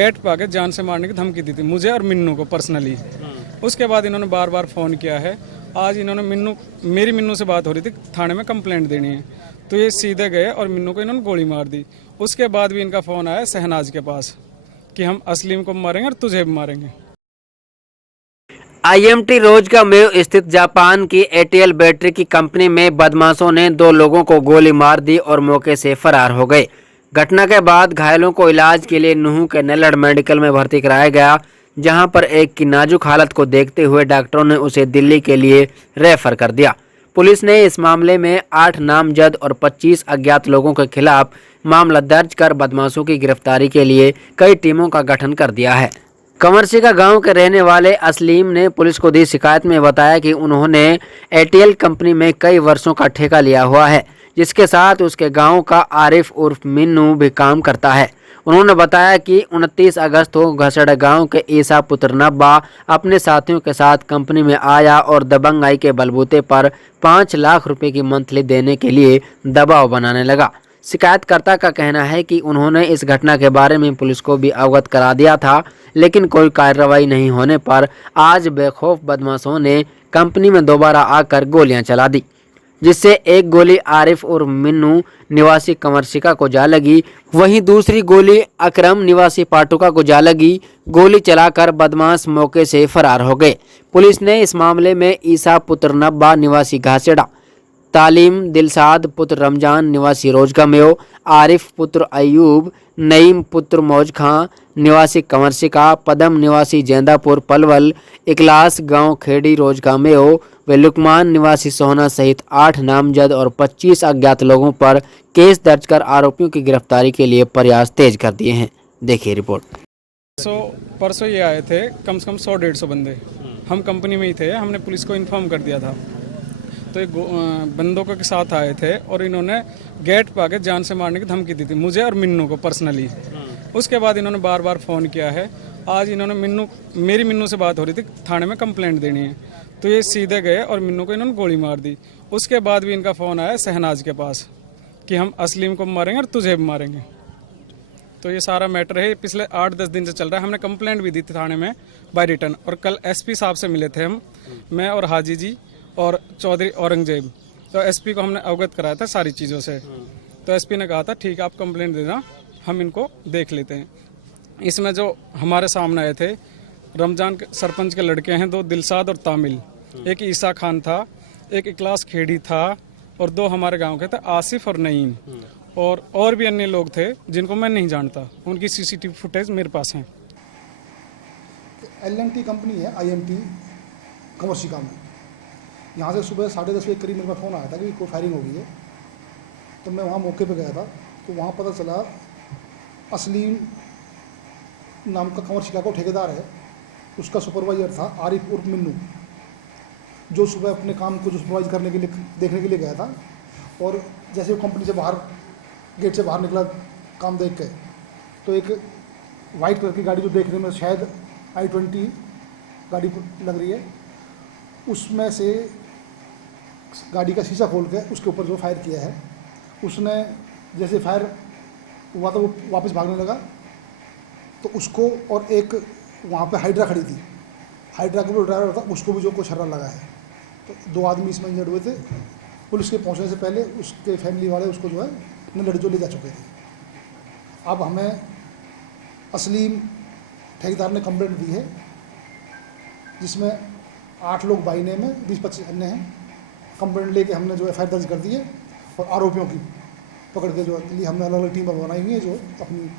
Gate पे आके जान से मारने की धमकी दी थी मुझे और मिन्नू को पर्सनली। उसके बाद इन्होंने बार बार फ़ोन किया है। आज इन्होंने मेरी मिन्नू से बात हो रही थी, थाने में कंप्लेंट देनी है, तो ये सीधे गए और मिन्नू को इन्होंने गोली मार दी। उसके बाद भी इनका फ़ोन आया शहनाज के पास कि हम असलीम को मारेंगे और तुझे भी मारेंगे। आईएमटी रोजगा में स्थित जापान की एटीएल बैटरी की कंपनी में बदमाशों ने 2 लोगों को गोली मार दी और मौके से फरार हो गए। घटना के बाद घायलों को इलाज के लिए नूंह के नल्लड़ मेडिकल में भर्ती कराया गया, जहां पर एक की नाजुक हालत को देखते हुए डॉक्टरों ने उसे दिल्ली के लिए रेफर कर दिया। पुलिस ने इस मामले में 8 नामजद और 25 अज्ञात लोगों के खिलाफ मामला दर्ज कर बदमाशों की गिरफ्तारी के लिए कई टीमों का गठन कर दिया है। कंवरसिका गांव के रहने वाले असलीम ने पुलिस को दी शिकायत में बताया कि उन्होंने एटीएल कंपनी में कई वर्षों का ठेका लिया हुआ है, जिसके साथ उसके गांव का आरिफ उर्फ मिन्नू भी काम करता है। उन्होंने बताया कि 29 अगस्त को घसड़ गांव के ईसा पुत्र नब्बा अपने साथियों के साथ कंपनी में आया और दबंगाई के बलबूते पर 5 लाख रुपए की मंथली देने के लिए दबाव बनाने लगा। शिकायतकर्ता का कहना है कि उन्होंने इस घटना के बारे में पुलिस को भी अवगत करा दिया था, लेकिन कोई कार्रवाई नहीं होने पर आज बेखौफ बदमाशों ने कंपनी में दोबारा आकर गोलियां चला दी, जिससे एक गोली आरिफ और मिन्नू निवासी कंवरसिका को जा लगी, वहीं दूसरी गोली अकरम निवासी पाटुका को जा लगी। गोली चलाकर बदमाश मौके से फरार हो गए। पुलिस ने इस मामले में ईसा पुत्र नब्बा निवासी घासेड़ा, तालीम दिलसाद पुत्र रमजान निवासी रोजगामेव, आरिफ पुत्र अयूब, नईम पुत्र मौज खां निवासी कंवरसिका, पदम निवासी जेंदापुर पलवल, इकलास गांव खेड़ी रोजगामेव व लुकमान निवासी सोहना सहित 8 नामजद और 25 अज्ञात लोगों पर केस दर्ज कर आरोपियों की गिरफ्तारी के लिए प्रयास तेज कर दिए हैं। देखिए रिपोर्ट। परसों ये आए थे कम से कम 100-150 बंदे। हम कंपनी में ही थे, हमने पुलिस को इन्फॉर्म कर दिया था। तो एक बंदों के साथ आए थे और इन्होंने गेट पे आके जान से मारने की धमकी दी थी मुझे और मिन्नू को पर्सनली। उसके बाद इन्होंने बार बार फ़ोन किया है। आज इन्होंने मेरी मिन्नू से बात हो रही थी, थाने में कंप्लेंट देनी है, तो ये सीधे गए और मिन्नू को इन्होंने गोली मार दी। उसके बाद भी इनका फ़ोन आया शहनाज के पास कि हम असलीम को मारेंगे और तुझे भी मारेंगे। तो ये सारा मैटर है, पिछले 8-10 दिन से चल रहा है। हमने कंप्लेंट भी दी थी थाने में बाय रिटर्न, और कल एसपी साहब से मिले थे मैं और हाजी जी और चौधरी औरंगजेब। तो एसपी को हमने अवगत कराया था सारी चीज़ों से। तो एसपी ने कहा था ठीक है आप कंप्लेंट देना, हम इनको देख लेते हैं। इसमें जो हमारे सामने आए थे रमजान के सरपंच के लड़के हैं 2, दिलसाद और तामिल, एक ईसा खान था, एक इकलास खेड़ी था, और 2 हमारे गांव के थे आसिफ और नईम, और भी अन्य लोग थे जिनको मैं नहीं जानता। उनकी सीसीटीवी फुटेज मेरे पास है। एल&टी कंपनी है आईएमटी कंवरसिका में। यहाँ से सुबह 10:30 बजे करीब मेरे पास फ़ोन आया था कि कोई फायरिंग हो गई है। तो मैं वहाँ मौके पे गया था, तो वहाँ पता चला असलीम नाम का कंवरसिका का ठेकेदार है, उसका सुपरवाइज़र था आरिफ उर्फ मिन्नू, जो सुबह अपने काम को जो सुपरवाइज करने के लिए देखने के लिए गया था। और जैसे वो कंपनी से बाहर गेट से बाहर निकला काम देख के, तो एक वाइट कलर की गाड़ी जो देखने में शायद i20 गाड़ी लग रही है, उसमें से गाड़ी का शीशा खोल के उसके ऊपर जो फायर किया है। उसने जैसे फायर हुआ तो वो वापस भागने लगा, तो उसको और एक वहाँ पे हाइड्रा खड़ी थी, हाइड्रा का जो ड्राइवर था उसको भी जो कुछ हर्रा लगा है। तो 2 आदमी इसमें इंजर्ड हुए थे। पुलिस के पहुँचने से पहले उसके फैमिली वाले उसको जो है नल्लड़ जो ले जा चुके थे। अब हमें असलीम ठेकेदार ने कंप्लेंट दी है, जिसमें 8 लोग बाई नेम है, 20-25 अन्य हैं। कंप्लेंट लेके हमने जो एफआईआर दर्ज कर दी है और आरोपियों की पकड़ के जो लिए हमने अलग अलग टीम बनाई हुई है जो अपनी